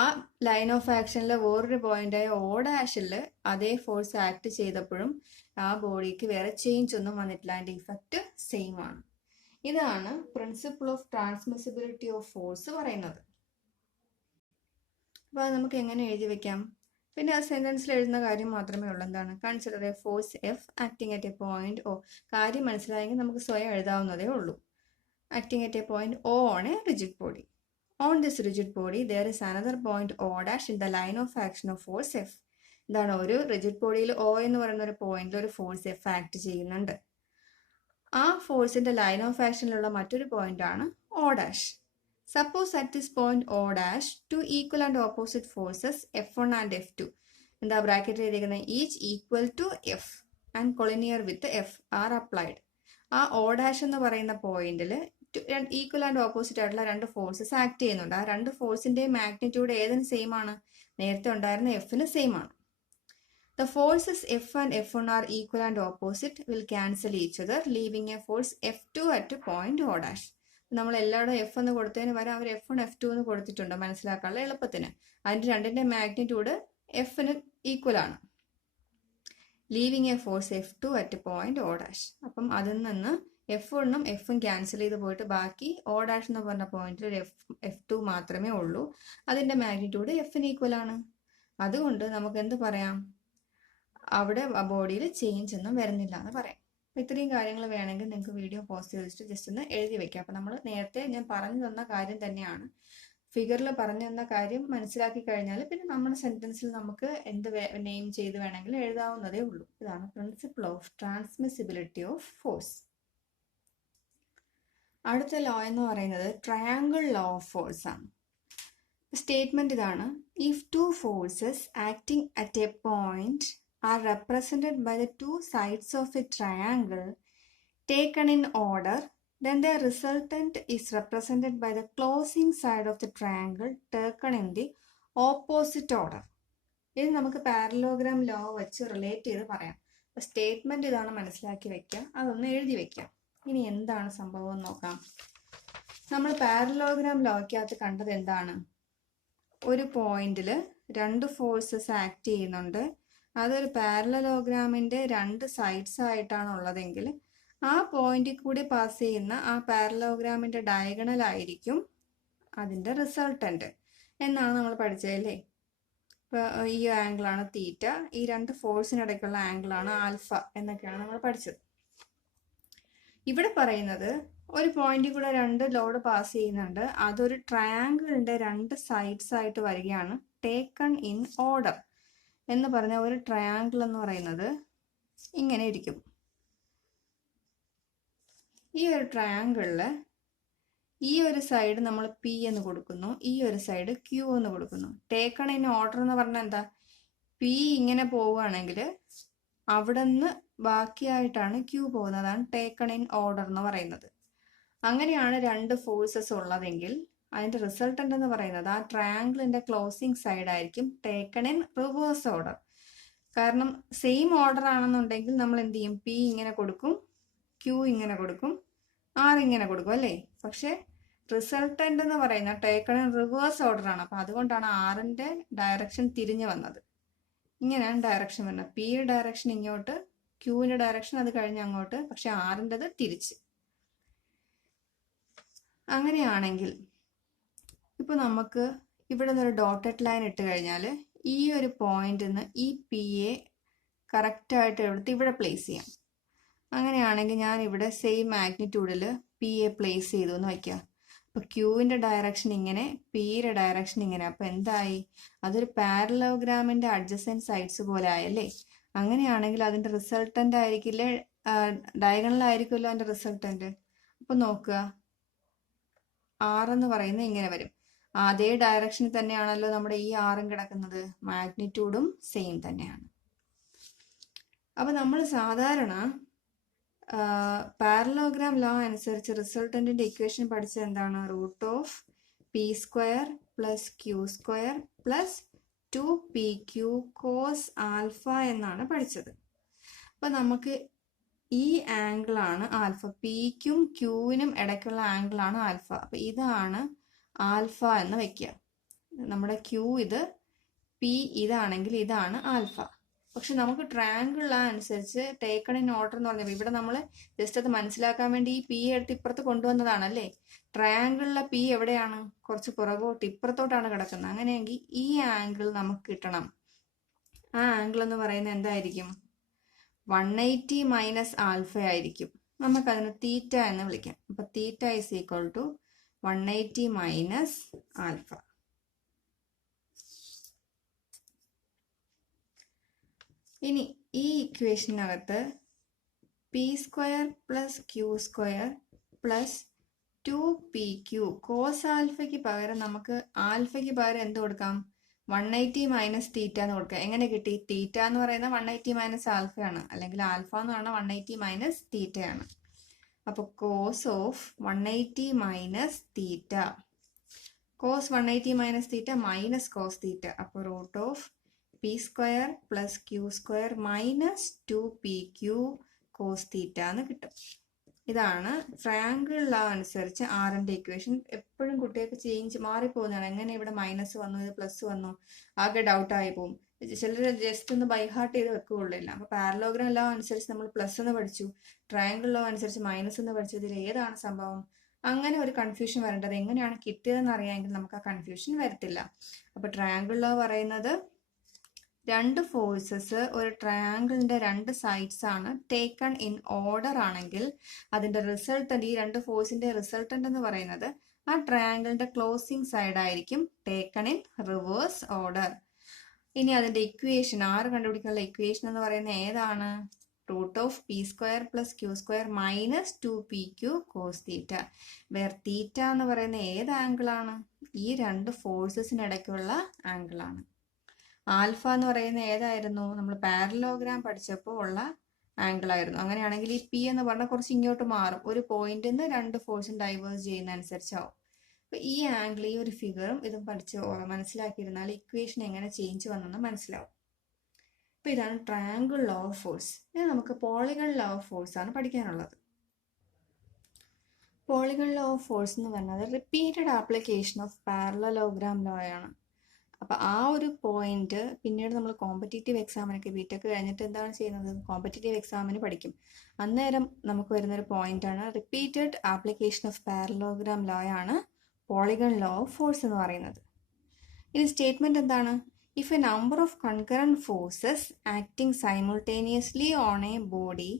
ആ ലൈൻ ഓഫ് ആക്ഷനിൽ വേറൊരു പോയിന്റായ ഒ ഡാഷിൽ അതേ ഫോഴ്സ് ആക്ട് ചെയ്തപ്പോഴും ആ ബോഡിക്ക് വേറെ ചേഞ്ച് ഒന്നും വന്നിട്ടില്ല. അതിൻ്റെ ഇഫക്റ്റ് സെയിം ആണ്. ഇതാണ് principle of transmissibility of force പറയുന്നത്. അപ്പോൾ അത് നമുക്ക് എങ്ങനെ എഴുതി വെക്കാം? പിന്നെ ആ സെന്റൻസിൽ എഴുതുന്ന കാര്യം മാത്രമേ ഉള്ളൂ. എന്താണ്? Consider A force F acting at a point O. കാര്യം മനസ്സിലായെങ്കിൽ നമുക്ക് സ്വയം എഴുതാവുന്നതേ ഉള്ളൂ. Acting at a point O on a rigid body. On this rigid body, there is another point O dash in the line of action of force F. എന്താണ്? ഒരു rigid ബോഡിയിൽ O എന്ന് പറയുന്ന ഒരു പോയിന്റിൽ ഒരു ഫോഴ്സ് എഫ് ആക്ട് ചെയ്യുന്നുണ്ട്. ആ ഫോഴ്സിന്റെ ലൈൻ ഓഫ് ആക്ഷനിലുള്ള മറ്റൊരു പോയിന്റ് ആണ് O dash. Suppose at this point O dash two equal and opposite forces F1 and F2. എന്താ ബ്രാക്കറ്റിൽ എഴുതിയിരിക്കുന്നത്? Each equal to F and collinear with F are applied. ആ O dash എന്ന് പറയുന്ന പോയിന്റിൽ equal and opposite ആയിട്ടുള്ള രണ്ട് forces act ചെയ്യുന്നുണ്ട്. ആ രണ്ട് ഫോഴ്സിന്റെയും മാഗ്നിറ്റ്യൂഡ് ഏതിന് സെയിം ആണ്? നേരത്തെ ഉണ്ടായിരുന്ന എഫിന് സെയിം ആണ്. The forces F and F1 are equal and opposite will cancel each other, leaving a force F2 at point O dash. നമ്മൾ എല്ലാവരും എഫ് എന്ന് കൊടുത്തതിന് വരെ അവർ F1 F2 എന്ന് കൊടുത്തിട്ടുണ്ട് മനസ്സിലാക്കാനുള്ള എളുപ്പത്തിന്. അതിന്റെ രണ്ടിന്റെ മാഗ്നിറ്റ്യൂഡ് എഫിന് ഈക്വൽ ആണ്. Living A force F2 at point O dash. അപ്പം അതിൽ നിന്ന് F1ഉം Fഉം ക്യാൻസൽ ചെയ്ത് പോയിട്ട് ബാക്കി O dash എന്ന് പറഞ്ഞ പോയിന്റിൽ F2 മാത്രമേ ഉള്ളൂ. അതിന്റെ മാഗ്നിറ്റ്യൂഡ് എഫിന് ഈക്വൽ ആണ്. അതുകൊണ്ട് നമുക്ക് എന്ത് പറയാം? അവിടെ ബോഡിയിൽ ചേഞ്ച് ഒന്നും വരുന്നില്ല എന്ന് പറയാം. അപ്പം ഇത്രയും കാര്യങ്ങൾ വേണമെങ്കിൽ നിങ്ങൾക്ക് വീഡിയോ പോസ്റ്റ് ചെയ്തിട്ട് ജസ്റ്റ് ഒന്ന് എഴുതി വെക്കാം. അപ്പം നമ്മൾ നേരത്തെ ഞാൻ പറഞ്ഞു തന്ന കാര്യം തന്നെയാണ്. ഫിഗറിൽ പറഞ്ഞു തന്ന കാര്യം മനസ്സിലാക്കി കഴിഞ്ഞാൽ പിന്നെ നമ്മുടെ സെന്റൻസിൽ നമുക്ക് എന്ത് നെയിം ചെയ്ത് വേണമെങ്കിലും എഴുതാവുന്നതേ ഉള്ളൂ. ഇതാണ് principle of transmissibility of force. അടുത്ത ലോ എന്ന് പറയുന്നത് ട്രയാങ്കിൾ ലോ ഓഫ് ഫോഴ്സ് ആണ്. സ്റ്റേറ്റ്മെന്റ് ഇതാണ്: if to forces acting at a point are represented by the two sides of a triangle taken in order, then the resultant is represented by the closing side of the triangle taken in the opposite order. ഇത് നമുക്ക് parallelogram law വെച്ച് relate ചെയ്ത് പറയാം. അപ്പോൾ statement ഇതാണ്, മനസ്സിലാക്കി വെക്കുക, അതൊന്ന് എഴുതി വെക്കാം. ഇനി എന്താണ് സംഭവം എന്ന് നോക്കാം. നമ്മൾ പാരലോഗ്രാം ലോയ്ക്കകത്ത് കണ്ടത് എന്താണ്? ഒരു പോയിന്റിൽ രണ്ട് ഫോഴ്സസ് ആക്ട് ചെയ്യുന്നുണ്ട്. അതൊരു പാരലലോഗ്രാമിന്റെ രണ്ട് സൈഡ്സ് ആയിട്ടാണ് ഉള്ളതെങ്കിൽ ആ പോയിന്റിൽ കൂടി പാസ് ചെയ്യുന്ന ആ പാരലലോഗ്രാമിന്റെ ഡയഗണൽ ആയിരിക്കും അതിന്റെ റിസൾട്ടന്റ് എന്നാണ് നമ്മൾ പഠിച്ചതല്ലേ. ഇപ്പോൾ ഈ ആംഗിളാണ് തീറ്റ, ഈ രണ്ട് ഫോഴ്സിനിടയ്ക്കുള്ള ആംഗിളാണ് ആൽഫ എന്നൊക്കെയാണ് നമ്മൾ പഠിച്ചത്. ഇവിടെ പറയുന്നത് ഒരു പോയിന്റിൽ കൂടെ രണ്ട് ലോഡ് പാസ് ചെയ്യുന്നുണ്ട്. അതൊരു ട്രയാങ്കിളിന്റെ രണ്ട് സൈഡ്സ് ആയിട്ട് വരികയാണ്. ടേക്കൺ ഇൻ ഓർഡർ എന്ന് പറഞ്ഞ ഒരു ട്രയാങ്കിൾ എന്ന് പറയുന്നത് ഇങ്ങനെ ഇരിക്കും. ഈ ഒരു ട്രയാങ്കിളില് ഈ ഒരു സൈഡ് നമ്മൾ പി എന്ന് കൊടുക്കുന്നു, ഈ ഒരു സൈഡ് ക്യൂ എന്ന് കൊടുക്കുന്നു. ടേക്കൺ ഇൻ ഓർഡർ എന്ന് പറഞ്ഞാൽ എന്താ? പി ഇങ്ങനെ പോവുകയാണെങ്കിൽ അവിടെ നിന്ന് ബാക്കിയായിട്ടാണ് ക്യൂ പോകുന്നത്. അതാണ് ടേക്കൺ ഇൻ ഓർഡർ എന്ന് പറയുന്നത്. അങ്ങനെയാണ് രണ്ട് ഫോഴ്സസ് ഉള്ളതെങ്കിൽ അതിന്റെ റിസൾട്ടന്റ് എന്ന് പറയുന്നത് ആ ട്രയാങ്കിളിന്റെ ക്ലോസിംഗ് സൈഡ് ആയിരിക്കും ടേക്കൺ ഇൻ റിവേഴ്സ് ഓർഡർ. കാരണം സെയിം ഓർഡർ ആണെന്നുണ്ടെങ്കിൽ നമ്മൾ എന്ത് ചെയ്യും? പി ഇങ്ങനെ കൊടുക്കും, ക്യൂ ഇങ്ങനെ കൊടുക്കും, ആർ ഇങ്ങനെ കൊടുക്കും അല്ലേ. പക്ഷെ റിസൾട്ടന്റ് എന്ന് പറയുന്ന ടേക്കൺ ഇൻ റിവേഴ്സ് ഓർഡർ ആണ്. അപ്പൊ അതുകൊണ്ടാണ് ആറിന്റെ ഡയറക്ഷൻ തിരിഞ്ഞു വന്നത്. ഇങ്ങനെയാണ് ഡയറക്ഷൻ വരുന്നത്. പി ഡയറക്ഷൻ ഇങ്ങോട്ട്, ക്യൂവിന്റെ ഡയറക്ഷൻ അത് കഴിഞ്ഞ് അങ്ങോട്ട്, പക്ഷെ ആറിൻ്റെത് തിരിച്ച്. അങ്ങനെയാണെങ്കിൽ ഇപ്പൊ നമുക്ക് ഇവിടെ നിന്ന് ഒരു ഡോട്ടഡ് ലൈൻ ഇട്ട് കഴിഞ്ഞാൽ ഈ ഒരു പോയിന്റിൽ നിന്ന് ഈ പി എ കറക്റ്റായിട്ട് എടുത്ത് ഇവിടെ പ്ലേസ് ചെയ്യാം. അങ്ങനെയാണെങ്കിൽ ഞാൻ ഇവിടെ സെയിം മാഗ്നിറ്റ്യൂഡിൽ പി എ പ്ലേസ് ചെയ്തു എന്ന് വയ്ക്കുക. അപ്പൊ ക്യൂവിന്റെ ഡയറക്ഷൻ ഇങ്ങനെ, പിയുടെ ഡയറക്ഷൻ ഇങ്ങനെ. അപ്പൊ എന്തായി? അതൊരു പാരലോഗ്രാമിന്റെ അഡ്ജസന്റ് സൈഡ്സ് പോലെ ആയല്ലേ. അങ്ങനെയാണെങ്കിൽ അതിന്റെ റിസൾട്ടന്റ് ആയിരിക്കില്ലേ, ഡയഗണൽ ആയിരിക്കുമല്ലോ അതിന്റെ റിസൾട്ടന്റ്. അപ്പൊ നോക്കുക, ആർ എന്ന് പറയുന്നത് ഇങ്ങനെ വരും. അതേ ഡയറക്ഷനിൽ തന്നെയാണല്ലോ നമ്മുടെ ഈ ആറും കിടക്കുന്നത്. മാഗ്നിറ്റ്യൂഡും സെയിം തന്നെയാണ്. അപ്പൊ നമ്മൾ സാധാരണ പാരലോഗ്രാം ലോ അനുസരിച്ച് റിസൾട്ടന്റിന്റെ ഇക്വേഷൻ പഠിച്ചത് എന്താണ്? Root of P square plus Q square plus 2pq cos alpha എന്നാണ് പഠിച്ചത്. അപ്പൊ നമുക്ക് ഈ ആംഗിൾ ആണ് ആൽഫ. പിക്കും ക്യൂവിനും ഇടയ്ക്കുള്ള ആംഗിൾ ആണ് ആൽഫ. അപ്പൊ ഇതാണ് ആൽഫ എന്ന് വെക്കുക. നമ്മുടെ ക്യൂ ഇത്, പി ഇതാണെങ്കിൽ ഇതാണ് ആൽഫ. പക്ഷെ നമുക്ക് ട്രയാങ്കിൾ അനുസരിച്ച് ടേക്കൺ ഇൻ ഓർഡർ എന്ന് പറഞ്ഞപ്പോൾ ഇവിടെ നമ്മൾ ജസ്റ്റ് അത് മനസ്സിലാക്കാൻ വേണ്ടി ഈ പി എടുത്ത് ഇപ്പുറത്ത് കൊണ്ടുവന്നതാണല്ലേ. ട്രയാങ്കിളിലെ പി എവിടെയാണ്? കുറച്ച് പുറകോട്ട് ഇപ്പുറത്തോട്ടാണ് കിടക്കുന്നത്. അങ്ങനെയെങ്കിൽ ഈ ആംഗിൾ നമുക്ക് കിട്ടണം. ആ ആംഗിൾ എന്ന് പറയുന്നത് എന്തായിരിക്കും? 180 മൈനസ് ആൽഫ ആയിരിക്കും. നമുക്കതിന് തീറ്റ എന്ന് വിളിക്കാം. അപ്പൊ theta is equal to 180 minus alpha. ഇനി ഈ ഇക്വേഷനകത്ത് P square plus Q square plus 2pq cos ആൽഫയ്ക്ക് പകരം നമുക്ക് ആൽഫയ്ക്ക് പകരം എന്ത് കൊടുക്കാം? 180 മൈനസ് തീറ്റ എന്ന് കൊടുക്കുക. എങ്ങനെ കിട്ടി? തീറ്റ എന്ന് പറയുന്നത് 180 മൈനസ് ആൽഫയാണ്, അല്ലെങ്കിൽ ആൽഫ എന്ന് പറഞ്ഞാൽ 180 മൈനസ് തീറ്റയാണ്. അപ്പോൾ cos of 180 minus theta, cos 180 minus theta minus cos theta. അപ്പോൾ root of P square plus Q square minus 2pq cos theta എന്ന് കിട്ടും. ഇതാണ് ട്രയാങ്കിൾ ലോ അനുസരിച്ച് ആറിന്റെ ഇക്വേഷൻ. എപ്പോഴും കുട്ടികൾക്ക് ചേഞ്ച് മാറിപ്പോകുന്നതാണ്. എങ്ങനെ ഇവിടെ മൈനസ് വന്നു, ഇത് പ്ലസ് വന്നു, ആകെ ഡൗട്ട് ആയി പോകും. ചിലർ ജസ്റ്റ് ഒന്ന് ബൈഹാർട്ട് ചെയ്ത് വെക്കുകയുള്ളില്ല. അപ്പൊ പാരലോഗ്രാം ലോ അനുസരിച്ച് നമ്മൾ പ്ലസ് എന്ന് പഠിച്ചു, ട്രയാങ്കിൾ ലോ അനുസരിച്ച് മൈനസ് എന്ന് പഠിച്ചു. ഇതിൽ ഏതാണ് സംഭവം? അങ്ങനെ ഒരു കൺഫ്യൂഷൻ വരേണ്ടത്. എങ്ങനെയാണ് കിട്ടിയതെന്ന് അറിയാമെങ്കിൽ നമുക്ക് ആ കൺഫ്യൂഷൻ വരത്തില്ല. അപ്പൊ ട്രയാങ്കിൾ ലോ പറയുന്നത് രണ്ട് ഫോഴ്സസ് ഒരു ട്രയാങ്കിളിന്റെ രണ്ട് സൈഡ്സ് ആണ് ടേക്കൺ ഇൻ ഓർഡർ ആണെങ്കിൽ അതിന്റെ റിസൾട്ടന്റ്, ഈ രണ്ട് ഫോഴ്സിന്റെ റിസൾട്ടന്റ് എന്ന് പറയുന്നത് ആ ട്രയാങ്കിളിന്റെ ക്ലോസിംഗ് സൈഡ് ആയിരിക്കും ടേക്കൺ ഇൻ റിവേഴ്സ് ഓർഡർ. ഇനി അതിന്റെ ഇക്വേഷൻ, ആറ് കണ്ടുപിടിക്കാനുള്ള ഇക്വേഷൻ എന്ന് പറയുന്നത് ഏതാണ്? Root of P square plus Q square minus 2pq cos theta. Where theta എന്ന് പറയുന്ന ഏത് ആംഗിൾ ആണ്? ഈ രണ്ട് ഫോഴ്സസിനിടയ്ക്കുള്ള ആംഗിൾ ആണ്. ആൽഫ എന്ന് പറയുന്ന ഏതായിരുന്നു? നമ്മൾ പാരലോഗ്രാം പഠിച്ചപ്പോൾ ഉള്ള ആംഗിൾ ആയിരുന്നു. അങ്ങനെയാണെങ്കിൽ ഈ പി എന്ന് പറഞ്ഞാൽ കുറച്ച് ഇങ്ങോട്ട് മാറും. ഒരു പോയിന്റിൽ നിന്ന് രണ്ട് ഫോഴ്സും ഡൈവേഴ്സ് ചെയ്യുന്ന അനുസരിച്ചാവും. അപ്പൊ ഈ ആംഗിൾ, ഈ ഒരു ഫിഗറും ഇതും പഠിച്ച് മനസ്സിലാക്കിയിരുന്നാൽ ഇക്വേഷൻ എങ്ങനെ ചേഞ്ച് വന്നെന്ന് മനസ്സിലാവും. അപ്പൊ ഇതാണ് ട്രയാങ്കിൾ ലോ ഓഫ് ഫോഴ്സ്. ഇനി നമുക്ക് പോളിഗൺ ലോ ഓഫ് ഫോഴ്സ് ആണ് പഠിക്കാനുള്ളത്. പോളിഗൺ ലോ ഓഫ് ഫോഴ്സ് എന്ന് പറഞ്ഞത് repeated application of parallelogram law ആണ്. അപ്പൊ ആ ഒരു പോയിന്റ് പിന്നീട് നമ്മൾ കോമ്പറ്റേറ്റീവ് എക്സാമിനൊക്കെ ബിടെക് കഴിഞ്ഞിട്ട് എന്താണ് ചെയ്യുന്നത്? കോമ്പറ്റേറ്റീവ് എക്സാമിന് പഠിക്കും. അന്നേരം നമുക്ക് വരുന്നൊരു പോയിന്റ് ആണ് repeated application of parallelogram law ആണ് പോളിഗൺ ലോ ഓഫ് ഫോഴ്സ് എന്ന് പറയുന്നത്. ഇനി സ്റ്റേറ്റ്മെന്റ് എന്താണ്? If a number of concurrent forces acting simultaneously on a body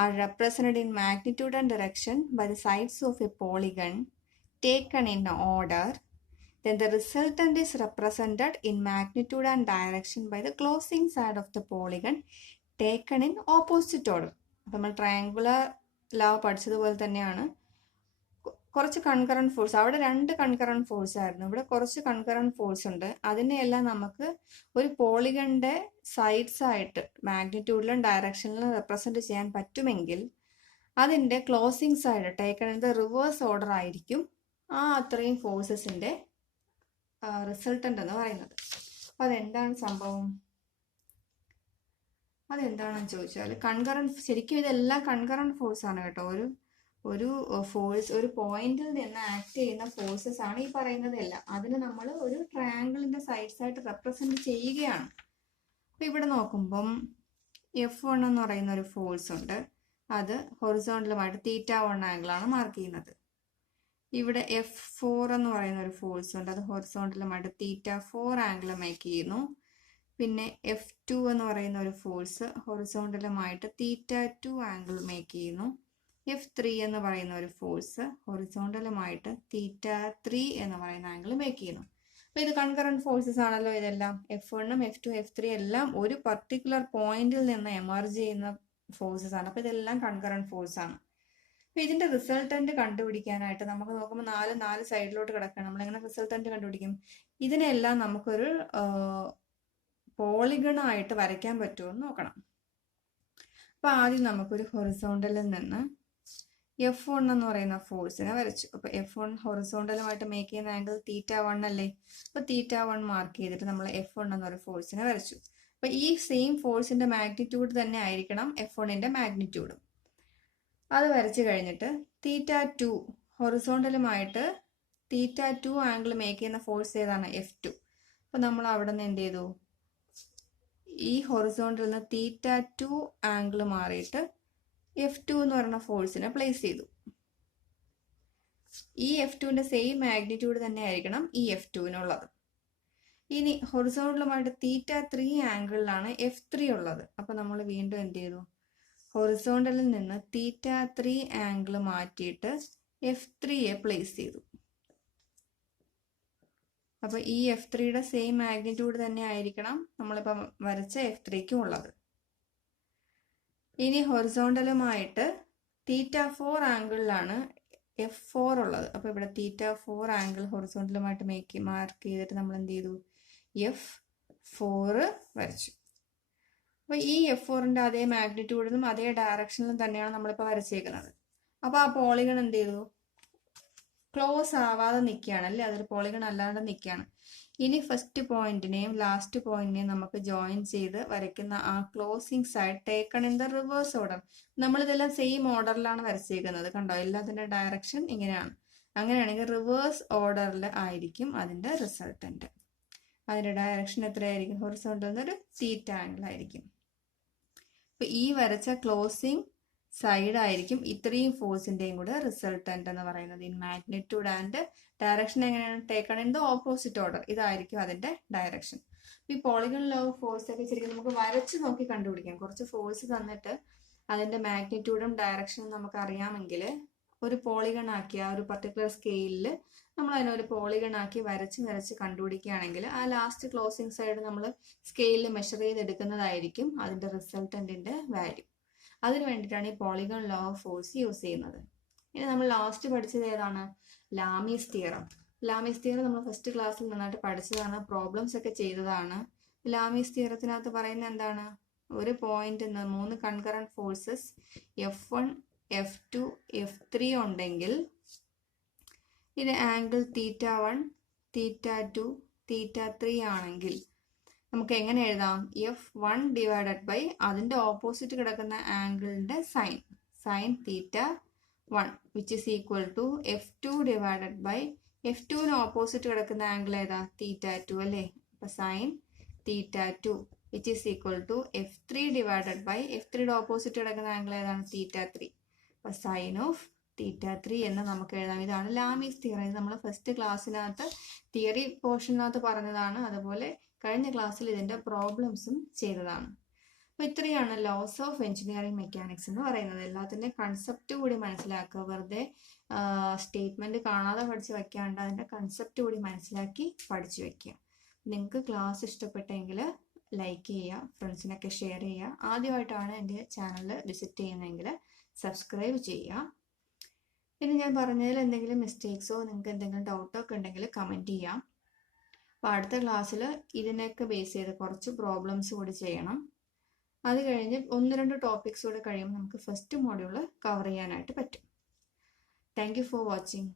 are represented in magnitude and direction by the sides of a polygon taken in order, then the resultant is represented in magnitude and direction by the closing side of the polygon taken in opposite order. നമ്മൾ triangular law പഠിച്ചതുപോലെ തന്നെയാണ്. കുറച്ച് concurrent force, അവിടെ രണ്ട് concurrent force ആയിരുന്നു, ഇവിടെ കുറച്ച് concurrent force ഉണ്ട്. അതിനെയെല്ലാം നമുക്ക് ഒരു പോളിഗണിന്റെ സൈഡ്സ് ആയിട്ട് മാഗ്നിറ്റ്യൂഡിലും ഡയറക്ഷനിലും റെപ്രസെന്റ് ചെയ്യാൻ പറ്റുമെങ്കിൽ അതിന്റെ closing side taken in the reverse order ആയിരിക്കും ആ അത്രയും ഫോഴ്സസിന്റെ റിസൾട്ടന്റ് എന്ന് പറയുന്നത്. അപ്പൊ അതെന്താണ് സംഭവം? അതെന്താണെന്ന് ചോദിച്ചാൽ കൺകറന്റ്, ശരിക്കും ഇതെല്ലാം കൺകറന്റ് ഫോഴ്സ് ആണ് കേട്ടോ. ഒരു ഫോഴ്സ് ഒരു പോയിന്റിൽ നിന്ന് ആക്ട് ചെയ്യുന്ന ഫോഴ്സസ് ആണ് ഈ പറയുന്നത് എല്ലാം. അതിന് നമ്മൾ ഒരു ട്രയാങ്കിളിന്റെ സൈഡ്സ് ആയിട്ട് റെപ്രസെന്റ് ചെയ്യുകയാണ്. അപ്പൊ ഇവിടെ നോക്കുമ്പം F1 എന്ന് പറയുന്ന ഒരു ഫോഴ്സ് ഉണ്ട്. അത് ഹൊറിസോണ്ടലുമായിട്ട് θ1 ആംഗിളാണ് മാർക്ക് ചെയ്യുന്നത്. ഇവിടെ F4 എന്ന് പറയുന്ന ഒരു ഫോഴ്സ് ഉണ്ട്. അത് ഹൊറിസോണ്ടലുമായിട്ട് θ4 ആംഗിൾ മേക്ക് ചെയ്യുന്നു. പിന്നെ F2 എന്ന് പറയുന്ന ഒരു ഫോഴ്സ് ഹൊറിസോണ്ടലുമായിട്ട് θ2 ആംഗിൾ മേക്ക് ചെയ്യുന്നു. F3 എന്ന് പറയുന്ന ഒരു ഫോഴ്സ് ഹൊറിസോണ്ടലുമായിട്ട് θ3 എന്ന് പറയുന്ന ആംഗിൾ മേക്ക് ചെയ്യുന്നു. അപ്പൊ ഇത് കൺകറന്റ് ഫോഴ്സസ് ആണല്ലോ ഇതെല്ലാം. F1ഉം F2 F3 എല്ലാം ഒരു പർട്ടിക്കുലർ പോയിന്റിൽ നിന്ന് എമർജ് ചെയ്യുന്ന ഫോഴ്സസ് ആണ്. അപ്പൊ ഇതെല്ലാം കൺകറന്റ് ഫോഴ്സ് ആണ്. അപ്പൊ ഇതിന്റെ റിസൾട്ടന്റ് കണ്ടുപിടിക്കാനായിട്ട് നമുക്ക് നോക്കുമ്പോൾ നാല് സൈഡിലോട്ട് കിടക്കണം. നമ്മൾ എങ്ങനെ റിസൾട്ടന്റ് കണ്ടുപിടിക്കും? ഇതിനെല്ലാം നമുക്കൊരു പോളിഗൺ ആയിട്ട് വരയ്ക്കാൻ പറ്റുമോ എന്ന് നോക്കണം. അപ്പൊ ആദ്യം നമുക്കൊരു ഹൊറിസോണ്ടലിൽ നിന്ന് F1 എന്ന് പറയുന്ന ഫോഴ്സിനെ വരച്ചു. അപ്പൊ F1 ഹൊറിസോണ്ടലുമായിട്ട് മേക്ക് ചെയ്യുന്ന ആംഗിൾ θ1 അല്ലേ? അപ്പൊ θ1 മാർക്ക് ചെയ്തിട്ട് നമ്മൾ F1 എന്നൊരു ഫോഴ്സിനെ വരച്ചു. അപ്പൊ ഈ സെയിം ഫോഴ്സിന്റെ മാഗ്നിറ്റ്യൂഡ് തന്നെ ആയിരിക്കണം F1ന്റെ മാഗ്നിറ്റ്യൂഡും. അത് വരച്ചു കഴിഞ്ഞിട്ട് θ2 ഹൊറിസോണ്ടലുമായിട്ട് θ2 ആംഗിൾ മേക്ക് ചെയ്യുന്ന ഫോഴ്സ് ഏതാണ്? F2. അപ്പൊ നമ്മൾ അവിടെ നിന്ന് എന്ത് ചെയ്തു? ഈ ഹൊറിസോണ്ടലിൽ നിന്ന് θ2 ആംഗിൾ മാറിയിട്ട് F2 എന്ന് പറയുന്ന ഫോഴ്സിനെ പ്ലേസ് ചെയ്തു. ഈ F2ന്റെ സെയിം മാഗ്നിറ്റ്യൂഡ് തന്നെ ആയിരിക്കണം ഈ F2വിനുള്ളത്. ഇനി ഹൊറിസോണ്ടലുമായിട്ട് θ3 ആംഗിളിലാണ് F3 ഉള്ളത്. അപ്പൊ നമ്മൾ വീണ്ടും എന്ത് ചെയ്തു? ഹൊറിസോണ്ടലിൽ നിന്ന് θ3 ആംഗിൾ മാറ്റിയിട്ട് F3യെ പ്ലേസ് ചെയ്തു. അപ്പൊ ഈ F3യുടെ സെയിം മാഗ്നിറ്റ്യൂഡ് തന്നെ ആയിരിക്കണം നമ്മളിപ്പം വരച്ച F3ക്കും ഉള്ളത്. ഇനി ഹൊറിസോണ്ടലുമായിട്ട് θ4 ആംഗിളിലാണ് F4 ഉള്ളത്. അപ്പൊ ഇവിടെ θ4 ആംഗിൾ ഹൊറിസോണ്ടലുമായിട്ട് മാർക്ക് ചെയ്തിട്ട് നമ്മൾ എന്ത് ചെയ്തു? F4 വരച്ചു. അപ്പോൾ ഈ F4ന്റെ അതേ മാഗ്നിറ്റ്യൂഡിലും അതേ ഡയറക്ഷനിലും തന്നെയാണ് നമ്മളിപ്പോൾ വരച്ചേക്കുന്നത്. അപ്പോൾ ആ പോളിഗൺ എന്ത് ചെയ്തു? ക്ലോസ് ആവാതെ നിൽക്കുകയാണ് അല്ലേ, അതൊരു പോളിഗൺ അല്ലാണ്ട് നിൽക്കുകയാണ്. ഇനി ഫസ്റ്റ് പോയിന്റിനെയും ലാസ്റ്റ് പോയിന്റിനെയും നമുക്ക് ജോയിൻ ചെയ്ത് വരയ്ക്കുന്ന ആ closing side taken in the reverse order. നമ്മളിതെല്ലാം സെയിം ഓർഡറിലാണ് വരച്ചേക്കുന്നത്, കണ്ടോ? എല്ലാത്തിൻ്റെ ഡയറക്ഷൻ ഇങ്ങനെയാണ്. അങ്ങനെയാണെങ്കിൽ റിവേഴ്സ് ഓർഡറിൽ ആയിരിക്കും അതിൻ്റെ റിസൾട്ടന്റ്. അതിൻ്റെ ഡയറക്ഷൻ എത്രയായിരിക്കും? ഹൊറിസോണ്ടൽ എന്നൊരു തീറ്റ ആംഗിൾ ആയിരിക്കും. ഇപ്പം ഈ വരച്ച ക്ലോസിംഗ് സൈഡ് ആയിരിക്കും ഇത്രയും ഫോഴ്സിൻ്റെയും കൂടെ റിസൾട്ടന്റ് എന്ന് പറയുന്നത്. ഇൻ മാഗ്നിറ്റ്യൂഡ് ആൻഡ് ഡയറക്ഷൻ എങ്ങനെയാണ്? Taken in the opposite order. ഇതായിരിക്കും അതിൻ്റെ ഡയറക്ഷൻ. ഈ പോളിഗൺ ലോ ഓഫ് ഫോഴ്സ് ഒക്കെ ശരിക്കും നമുക്ക് വരച്ച് നോക്കി കണ്ടുപിടിക്കാം. കുറച്ച് ഫോഴ്സ് തന്നിട്ട് അതിൻ്റെ മാഗ്നിറ്റ്യൂഡും ഡയറക്ഷനും നമുക്ക് അറിയാമെങ്കിൽ ഒരു പോളിഗൺ ആക്കി ആ ഒരു പർട്ടിക്കുലർ സ്കെയിലിൽ നമ്മൾ അതിനൊരു പോളിഗൺ ആക്കി വരച്ച് കണ്ടുപിടിക്കുകയാണെങ്കിൽ ആ ലാസ്റ്റ് ക്ലോസിംഗ് സൈഡ് നമ്മൾ സ്കെയിലിൽ മെഷർ ചെയ്തെടുക്കുന്നതായിരിക്കും അതിൻ്റെ റിസൾട്ടന്റിൻ്റെ വാല്യൂ. അതിന് വേണ്ടിയിട്ടാണ് ഈ polygon law of force use ചെയ്യുന്നത്. ഇനി നമ്മൾ ലാസ്റ്റ് പഠിച്ചത് ഏതാണ്? ലാമീസ് തിയറം. ലാമീസ് തിയറം നമ്മൾ ഫസ്റ്റ് ക്ലാസ്സിൽ നന്നായിട്ട് പഠിച്ചതാണ്, പ്രോബ്ലംസ് ഒക്കെ ചെയ്തതാണ്. ലാമീസ് തിയറത്തിനകത്ത് പറയുന്നത് എന്താണ്? ഒരു point 3 concurrent forces F1, F2, F3 ഉണ്ടെങ്കിൽ ഇത് ആംഗിൾ θ1, θ2, θ3 ആണെങ്കിൽ നമുക്ക് എങ്ങനെ എഴുതാം? F1 ഡിവൈഡഡ് ബൈ അതിൻ്റെ ഓപ്പോസിറ്റ് കിടക്കുന്ന ആംഗിളിൻ്റെ sine θ1 which is equal to F2 divided by F2ന് ഓപ്പോസിറ്റ് കിടക്കുന്ന ആംഗിൾ ഏതാ? θ2 അല്ലേ? അപ്പം sine θ2 which is equal to F3 divided by F3യുടെ ഓപ്പോസിറ്റ് കിടക്കുന്ന ആംഗിൾ ഏതാണ്? θ3. അപ്പം സൈൻ ഓഫ് θ3 എന്ന് നമുക്ക് എഴുതാം. ഇതാണ് ലാമീസ് തിയറം. ഇത് നമ്മൾ ഫസ്റ്റ് ക്ലാസ്സിനകത്ത് തിയറി പോർഷനകത്ത് പറഞ്ഞതാണ്. അതുപോലെ കഴിഞ്ഞ ക്ലാസ്സിൽ ഇതിൻ്റെ പ്രോബ്ലംസും ചെയ്തതാണ്. അപ്പോൾ ഇത്രയാണ് ലോസ് ഓഫ് എഞ്ചിനീയറിംഗ് മെക്കാനിക്സ് എന്ന് പറയുന്നത്. എല്ലാത്തിൻ്റെ കൺസെപ്റ്റ് കൂടി മനസ്സിലാക്കുക. വെറുതെ സ്റ്റേറ്റ്മെൻറ്റ് കാണാതെ പഠിച്ച് വയ്ക്കാണ്ട് അതിൻ്റെ കൺസെപ്റ്റ് കൂടി മനസ്സിലാക്കി പഠിച്ചു വയ്ക്കുക. നിങ്ങൾക്ക് ക്ലാസ് ഇഷ്ടപ്പെട്ടെങ്കിൽ ലൈക്ക് ചെയ്യുക, ഫ്രണ്ട്സിനൊക്കെ ഷെയർ ചെയ്യുക. ആദ്യമായിട്ടാണ് എൻ്റെ ചാനൽ വിസിറ്റ് ചെയ്യുന്നതെങ്കിൽ സബ്സ്ക്രൈബ് ചെയ്യുക. ഇനി ഞാൻ പറഞ്ഞതിൽ എന്തെങ്കിലും മിസ്റ്റേക്സോ നിങ്ങൾക്ക് എന്തെങ്കിലും ഡൗട്ടോ ഒക്കെ ഉണ്ടെങ്കിൽ കമൻറ്റ് ചെയ്യാം. അപ്പോൾ അടുത്ത ക്ലാസ്സിൽ ഇതിനൊക്കെ ബേസ് ചെയ്ത് കുറച്ച് പ്രോബ്ലംസ് കൂടി ചെയ്യണം. അത് കഴിഞ്ഞ് 1-2 ടോപ്പിക്സ് കൂടെ കഴിയുമ്പോൾ നമുക്ക് ഫസ്റ്റ് മോഡ്യൂൾ കവർ ചെയ്യാനായിട്ട് പറ്റും. Thank you for watching.